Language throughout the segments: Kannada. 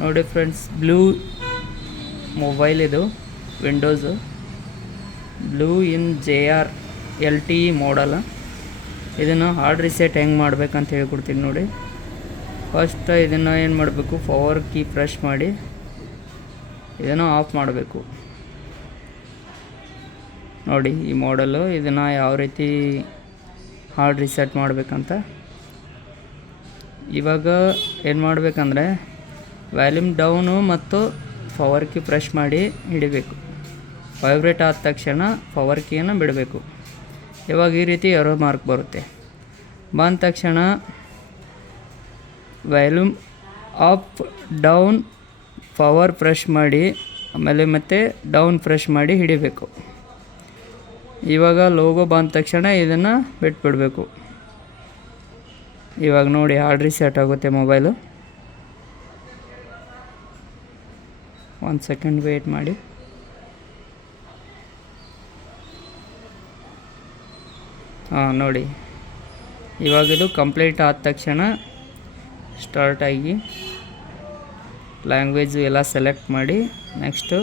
ನೋಡಿ ಫ್ರೆಂಡ್ಸ್, ಬ್ಲೂ ಮೊಬೈಲ್ ಇದು, ವಿಂಡೋಸು ಬ್ಲೂ ಇನ್ JR LTE ಮಾಡಲ್. ಇದನ್ನು ಹಾರ್ಡ್ ರಿಸೆಟ್ ಹೆಂಗೆ ಮಾಡ್ಬೇಕಂತ ಹೇಳ್ಕೊಡ್ತೀನಿ ನೋಡಿ. ಫಸ್ಟ್ ಇದನ್ನು ಏನು ಮಾಡಬೇಕು, ಪವರ್ ಕೀ ಪ್ರೆಸ್ ಮಾಡಿ ಇದನ್ನು ಆಫ್ ಮಾಡಬೇಕು. ನೋಡಿ ಈ ಮಾಡಲು, ಇದನ್ನು ಯಾವ ರೀತಿ ಹಾರ್ಡ್ ರಿಸೆಟ್ ಮಾಡಬೇಕಂತ. ಇವಾಗ ಏನು ಮಾಡಬೇಕಂದ್ರೆ ವ್ಯಾಲ್ಯೂಮ್ ಡೌನು ಮತ್ತು ಪವರ್ ಕೀ ಪ್ರೆಸ್ ಮಾಡಿ ಹಿಡಿಬೇಕು. ವೈಬ್ರೇಟ್ ಆದ ತಕ್ಷಣ ಪವರ್ ಕೀಯನ್ನು ಬಿಡಬೇಕು. ಇವಾಗ ಈ ರೀತಿ ಎರೋ ಮಾರ್ಕ್ ಬರುತ್ತೆ. ಬಂದ ತಕ್ಷಣ volume up down power press ಮಾಡಿ ಆಮೇಲೆ ಮತ್ತೆ ಡೌನ್ ಪ್ರೆಸ್ ಮಾಡಿ ಹಿಡಿಬೇಕು. ಇವಾಗ ಲೋಗೋ ಬಂದ ತಕ್ಷಣ ಇದನ್ನು ಬಿಟ್ಬಿಡಬೇಕು. ಇವಾಗ ನೋಡಿ ಹಾರ್ಡ್ ರಿಸೆಟ್ ಆಗುತ್ತೆ ಮೊಬೈಲು. 1 ಸೆಕೆಂಡ್ ವೆಯ್ಟ್ ಮಾಡಿ. ನೋಡಿ ಇವಾಗಿದು ಕಂಪ್ಲೀಟ್ ಆದ ತಕ್ಷಣ ಸ್ಟಾರ್ಟ್ ಆಗಿ ಲ್ಯಾಂಗ್ವೇಜು ಎಲ್ಲ ಸೆಲೆಕ್ಟ್ ಮಾಡಿ ನೆಕ್ಸ್ಟು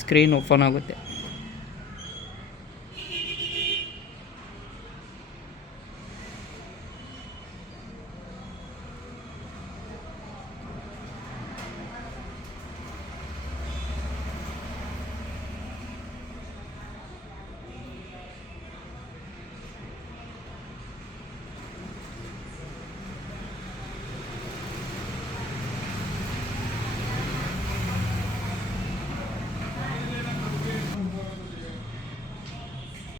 ಸ್ಕ್ರೀನ್ ಓಪನ್ ಆಗುತ್ತೆ.